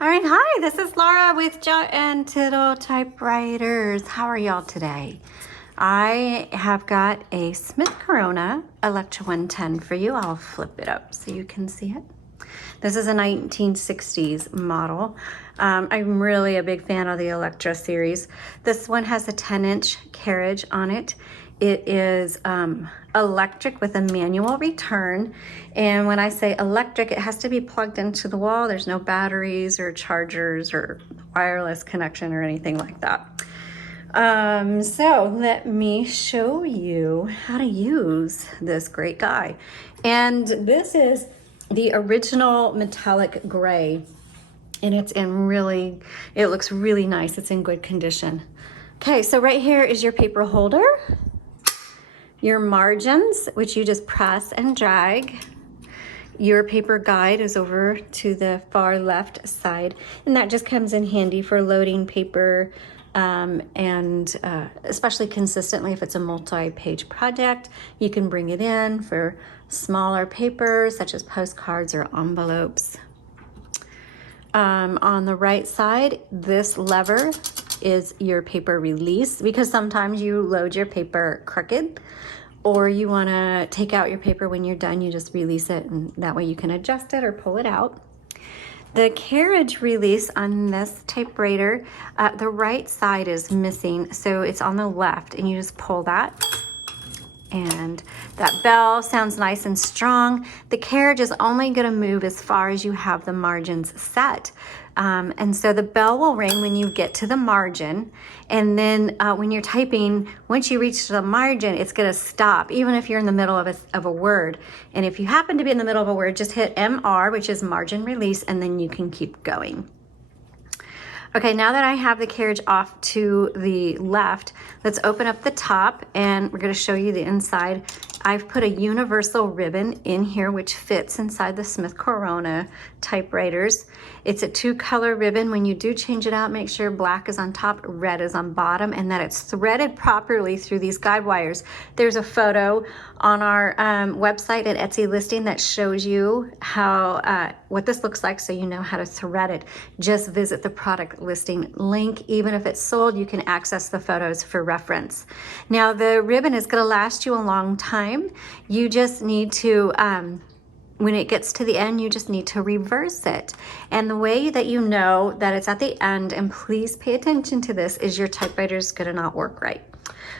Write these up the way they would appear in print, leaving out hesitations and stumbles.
All right, hi, this is Laura with Jot and Tittle Typewriters. How are y'all today? I have got a Smith Corona Electra 110 for you. I'll flip it up so you can see it. This is a 1960s model. I'm really a big fan of the Electra series. This one has a 10-inch carriage on it. It is electric with a manual return. And when I say electric, it has to be plugged into the wall. There's no batteries or chargers or wireless connection or anything like that. So let me show you how to use this great guy. And this is the original metallic gray. And it's in it looks really nice. It's in good condition. Okay, so right here is your paper holder. Your margins, which you just press and drag. Your paper guide is over to the far left side, and that just comes in handy for loading paper and especially consistently if it's a multi-page project. You can bring it in for smaller papers such as postcards or envelopes. On the right side, this lever is your paper release, because sometimes you load your paper crooked or you want to take out your paper when you're done. You just release it, and that way you can adjust it or pull it out. The carriage release on this typewriter, the right side is missing, so it's on the left, and you just pull that. And that bell sounds nice and strong. The carriage is only going to move as far as you have the margins set. And so the bell will ring when you get to the margin. And then when you're typing, once you reach the margin, it's going to stop, even if you're in the middle of a word. And if you happen to be in the middle of a word, just hit MR, which is margin release, and then you can keep going. Okay, now that I have the carriage off to the left, let's open up the top and we're going to show you the inside. I've put a universal ribbon in here which fits inside the Smith Corona typewriters. It's a 2-color ribbon. When you do change it out, make sure black is on top, red is on bottom, and that it's threaded properly through these guide wires. There's a photo on our website and Etsy listing that shows you how what this looks like, so you know how to thread it. Just visit the product listing link. Even if it's sold, you can access the photos for reference. Now, the ribbon is going to last you a long time. You just need to when it gets to the end, you just need to reverse it. And the way that you know that it's at the end, and please pay attention to this, is your typewriter is going to not work right.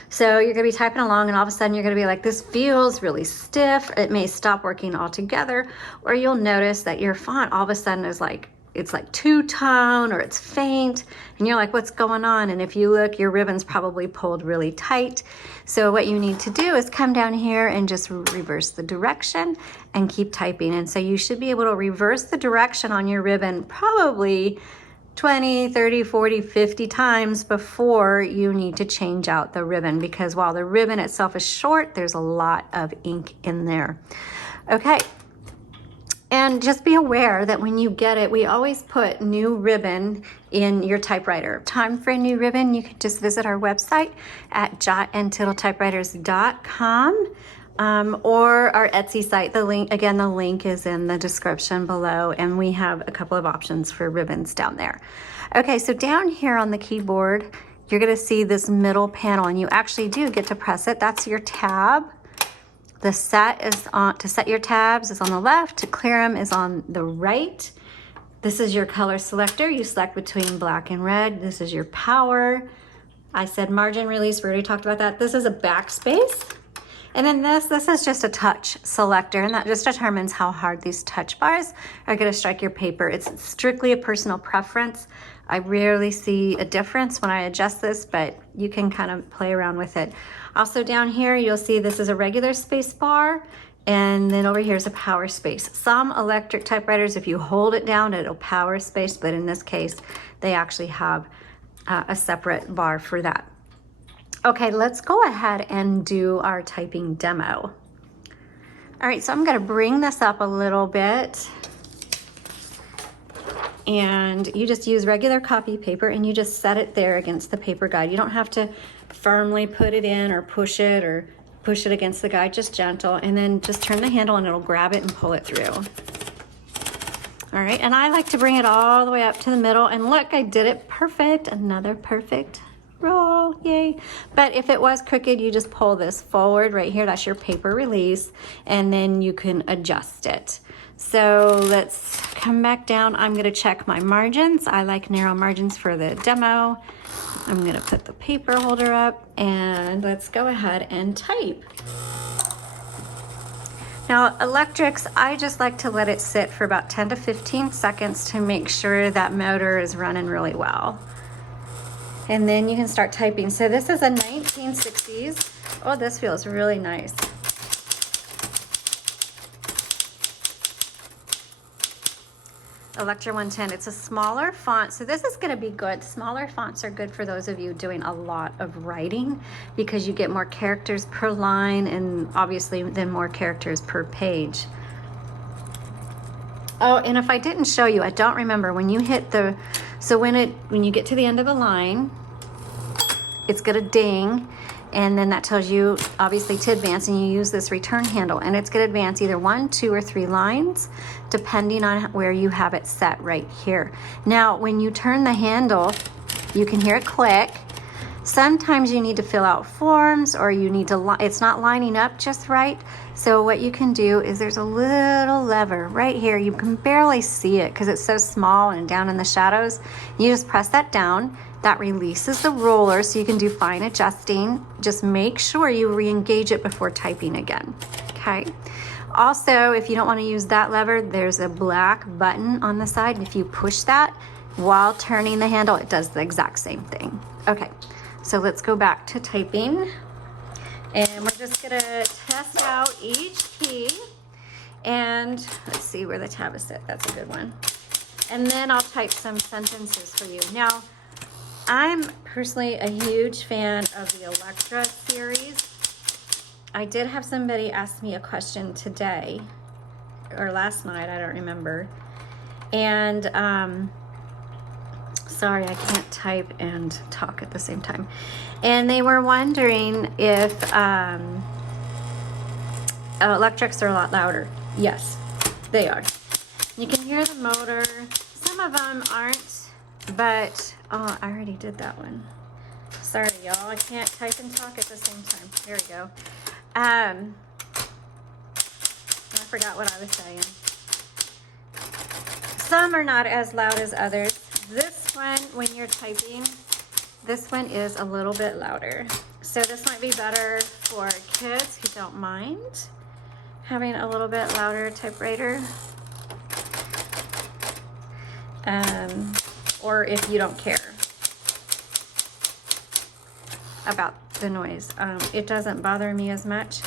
So you're going to be typing along and all of a sudden you're going to be like, this feels really stiff. It may stop working altogether, or you'll notice that your font all of a sudden is like, it's like two-tone or it's faint, and you're like, what's going on? And if you look, your ribbon's probably pulled really tight. So what you need to do is come down here and just reverse the direction and keep typing. And so you should be able to reverse the direction on your ribbon probably 20, 30, 40, 50 times before you need to change out the ribbon, because while the ribbon itself is short, there's a lot of ink in there. Okay. And just be aware that when you get it, we always put new ribbon in your typewriter. Time for a new ribbon, you can just visit our website at jotandtittletypewriters.com or our Etsy site. The link is in the description below, and we have a couple of options for ribbons down there. Okay, so down here on the keyboard, you're gonna see this middle panel, and you actually do get to press it. That's your tab. The set is on, to set your tabs is on the left, to clear them is on the right. This is your color selector. You select between black and red. This is your power. I said margin release, we already talked about that. This is a backspace. And then this is just a touch selector, and that just determines how hard these touch bars are gonna strike your paper. It's strictly a personal preference. I rarely see a difference when I adjust this, but you can kind of play around with it. Also down here, you'll see this is a regular space bar, and then over here is a power space. Some electric typewriters, if you hold it down, it'll power space, but in this case, they actually have a separate bar for that. Okay, let's go ahead and do our typing demo. All right, so I'm gonna bring this up a little bit, and you just use regular copy paper and you just set it there against the paper guide. You don't have to firmly put it in or push it against the guide, just gentle, and then just turn the handle and it'll grab it and pull it through. All right, and I like to bring it all the way up to the middle, and look, I did it perfect. Another perfect roll, yay. But if it was crooked, you just pull this forward right here. That's your paper release, and then you can adjust it. So let's come back down. I'm gonna check my margins. I like narrow margins for the demo. I'm gonna put the paper holder up, and let's go ahead and type. Now, electrics, I just like to let it sit for about 10 to 15 seconds to make sure that motor is running really well. And then you can start typing. So this is a 1960s. Oh, this feels really nice. Electra 110, it's a smaller font, so this is gonna be good. Smaller fonts are good for those of you doing a lot of writing because you get more characters per line and obviously then more characters per page. Oh, and if I didn't show you, I don't remember, when you hit the, so when you get to the end of a line, it's gonna ding, and then that tells you obviously to advance, and you use this return handle, and it's gonna advance either 1, 2, or 3 lines depending on where you have it set right here. Now when you turn the handle, you can hear it click. Sometimes you need to fill out forms, or you need to, it's not lining up just right. So what you can do is there's a little lever right here. You can barely see it because it's so small and down in the shadows. You just press that down. That releases the roller so you can do fine adjusting. Just make sure you re-engage it before typing again, okay? Also, if you don't want to use that lever, there's a black button on the side. If you push that while turning the handle, it does the exact same thing. Okay, so let's go back to typing. And we're just gonna test out each key. And let's see where the tab is set. That's a good one. And then I'll type some sentences for you. Now, I'm personally a huge fan of the Electra series. I did have somebody ask me a question today, or last night, I don't remember. And sorry, I can't type and talk at the same time. And they were wondering if electrics are a lot louder. Yes, they are. You can hear the motor. Some of them aren't. But, oh, I already did that one. Sorry, y'all. I can't type and talk at the same time. Here we go. I forgot what I was saying. Some are not as loud as others. This one, when you're typing, this one is a little bit louder. So this might be better for kids who don't mind having a little bit louder typewriter. Or if you don't care about the noise. It doesn't bother me as much.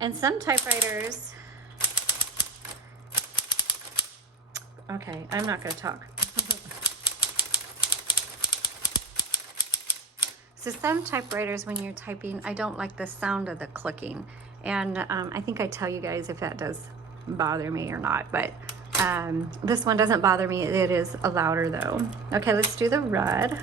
And some typewriters, okay, I'm not gonna talk. So some typewriters, when you're typing, I don't like the sound of the clicking. And I think I tell you guys if that does bother me or not, but this one doesn't bother me. It is louder though. Okay, let's do the red.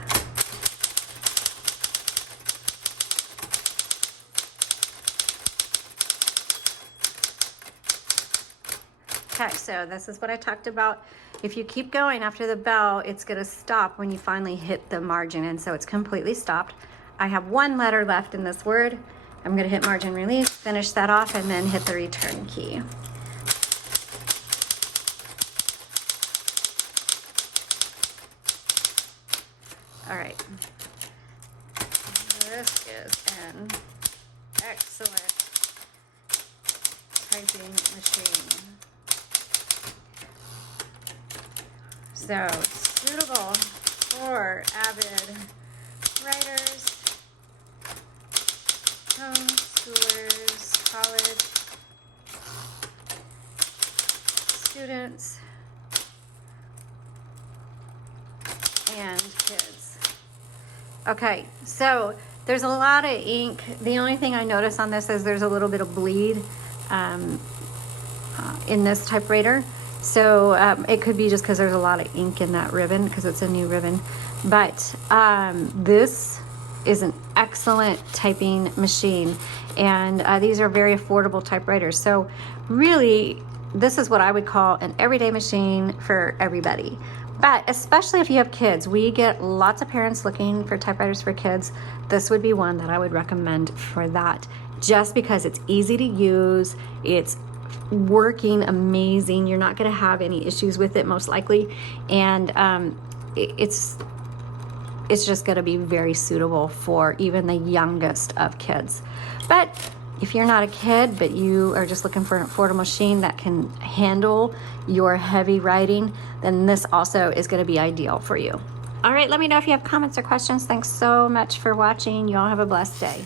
Okay, so this is what I talked about. If you keep going after the bell, it's gonna stop when you finally hit the margin, and so it's completely stopped. I have one letter left in this word. I'm gonna hit margin release, finish that off, and then hit the return key. All right. This is an excellent typing machine. So, suitable for avid writers, homeschoolers, college students, and kids. Okay, so there's a lot of ink. The only thing I notice on this is there's a little bit of bleed in this typewriter. So it could be just because there's a lot of ink in that ribbon because it's a new ribbon. But this isn't excellent typing machine, and these are very affordable typewriters. So really, this is what I would call an everyday machine for everybody. But especially if you have kids, we get lots of parents looking for typewriters for kids. This would be one that I would recommend for that, just because it's easy to use, it's working amazing, you're not going to have any issues with it most likely, and it's just going to be very suitable for even the youngest of kids. But if you're not a kid, but you are just looking for an affordable machine that can handle your heavy writing, then this also is going to be ideal for you. All right, let me know if you have comments or questions. Thanks so much for watching. You all have a blessed day.